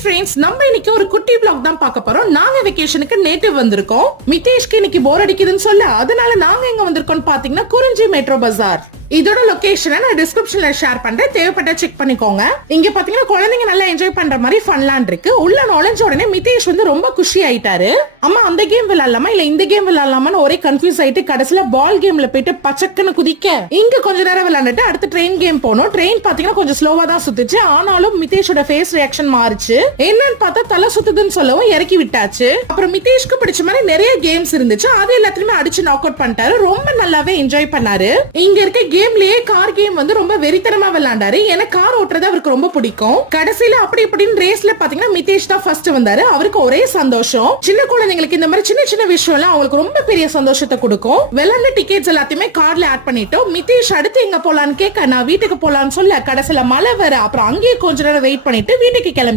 Friends, நம்ம இன்னைக்கு ஒரு குட்டி vlog தான் பார்க்க போறோம். நாங்க வெகேஷனுக்கு நேட்டிவ் வந்திருக்கோம். மிதேஷ்க்கு இன்னைக்கு போர் அடிக்குதுன்னு சொல்ல, அதனால நாங்க எங்க வந்திருக்கோம் பாத்தீங்கன்னா குறிஞ்சி மெட்ரோ பஜார். இதோட லொகேஷனை நான் டிஸ்கிரிப்ஷன்ல ஷேர் பண்றேன், தேவைப்பட்ட செக் பண்ணிக்கோங்க. இங்க பாத்தீங்கன்னா குழந்தைங்க நல்லா என்ஜாய் பண்ற மாதிரி ஃபன்லான் இருக்கு. உள்ள நுழைஞ்ச உடனே மிதேஷ் வந்து ரொம்ப குஷி ஆயிட்டாரு. அம்மா அந்த கேம் விளையாடலாமா இல்ல இந்த கேம் விளையாடலாமான்னு ஒரே கன்ஃபியூஸ் ஆயிட்டு கடைசியில பால் கேம்ல போயிட்டு பச்சக்குன்னு குதிக்க இங்க கொஞ்ச நேரம் விளையாண்டுட்டு அடுத்து ட்ரெயின் கேம் போனோம். ட்ரெயின் பாத்தீங்கன்னா கொஞ்சம் ஸ்லோவா தான் சுத்துச்சு, ஆனாலும் மிதேஷோட ஃபேஸ் ரியாக்ஷன் மாறுச்சு. என்னன்னு பார்த்தா தலை சுத்துதுன்னு சொல்லவும் இறக்கி விட்டாச்சு. அப்புறம் மிதேஷ்க்கு பிடிச்ச மாதிரி நிறைய கேம்ஸ் இருந்துச்சு, அது எல்லாத்தையுமே அடிச்சு நாக் அவுட் பண்ணிட்டாரு. ரொம்ப நல்லாவே என்ஜாய் பண்ணாரு. இங்க இருக்க கேம்லயே கார் கேம் வந்து ரொம்ப வெறித்தனமா விளையாண்டாரு. எனக்கு கார் ஓட்டுறது அவருக்கு ரொம்ப பிடிக்கும். கடைசியில அப்படி இப்படின்னு ரேஸ்ல பாத்தீங்கன்னா மிதேஷ் தான் ஃபர்ஸ்ட் வந்தாரு. அவருக்கு ஒரே சந்தோஷம். சின்ன குழந்தைங்களுக்கு இந்த மாதிரி சின்ன சின்ன விஷயம் எல்லாம் அவங்களுக்கு ரொம்ப பெரிய சந்தோஷத்தை கொடுக்கும். விளையாண்ட டிக்கெட்ஸ் எல்லாத்தையுமே கார்ட்ல ஆட் பண்ணிட்டோம். மிதேஷ் அடுத்து எங்க போலான்னு கேட்க நான் வீட்டுக்கு போலான்னு சொல்ல கடைசியில மழை வர, அப்புறம் அங்கேயே கொஞ்ச நேரம் வெயிட் பண்ணிட்டு வீட்டுக்கு கிளம்பி